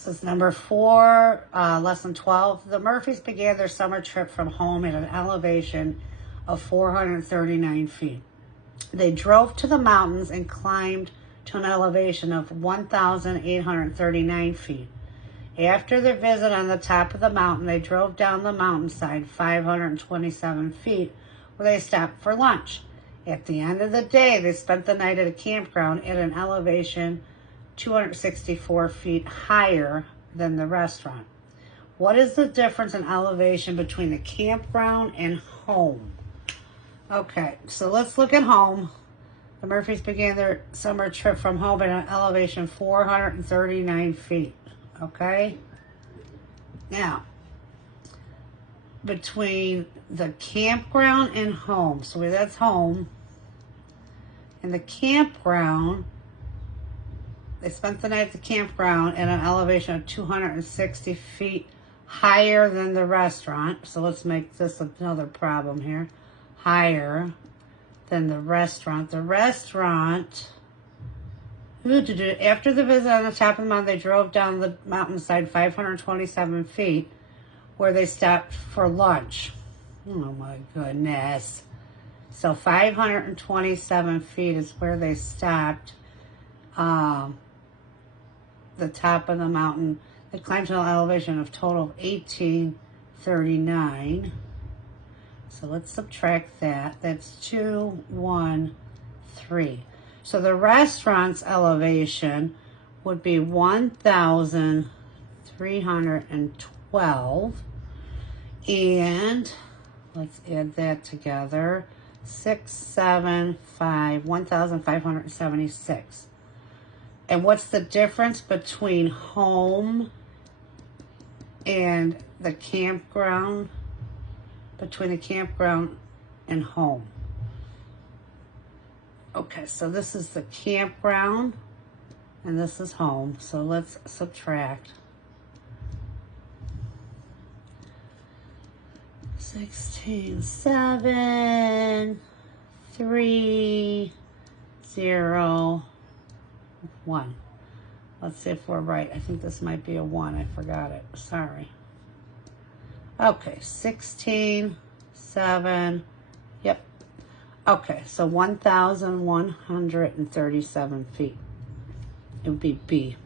This is number 4, lesson 12. The Murphys began their summer trip from home at an elevation of 439 feet. They drove to the mountains and climbed to an elevation of 1,839 feet. After their visit on the top of the mountain, they drove down the mountainside 527 feet, where they stopped for lunch. At the end of the day, they spent the night at a campground at an elevation 264 feet higher than the restaurant. What is the difference in elevation between the campground and home? Okay, so let's look at home. The Murphys began their summer trip from home at an elevation 439 feet. Okay? Now, between the campground and home, so that's home, and the campground, they spent the night at the campground at an elevation of 260 feet higher than the restaurant. So let's make this another problem here. Higher than the restaurant. The restaurant, after the visit on the top of the mountain, they drove down the mountainside 527 feet, where they stopped for lunch. Oh my goodness. So 527 feet is where they stopped. The top of the mountain. They climbed to an elevation of total of 1839. So let's subtract that. That's 213. So the restaurant's elevation would be 1,312. And let's add that together. 1,576. And what's the difference between home and the campground? Between the campground and home. Okay, so this is the campground and this is home. So let's subtract. 16, 7, 3, 0, 1. Let's see if we're right. I think this might be a 1. I forgot it. Sorry. Okay, 16, 7. Yep. Okay, so 1,137 feet. It would be B.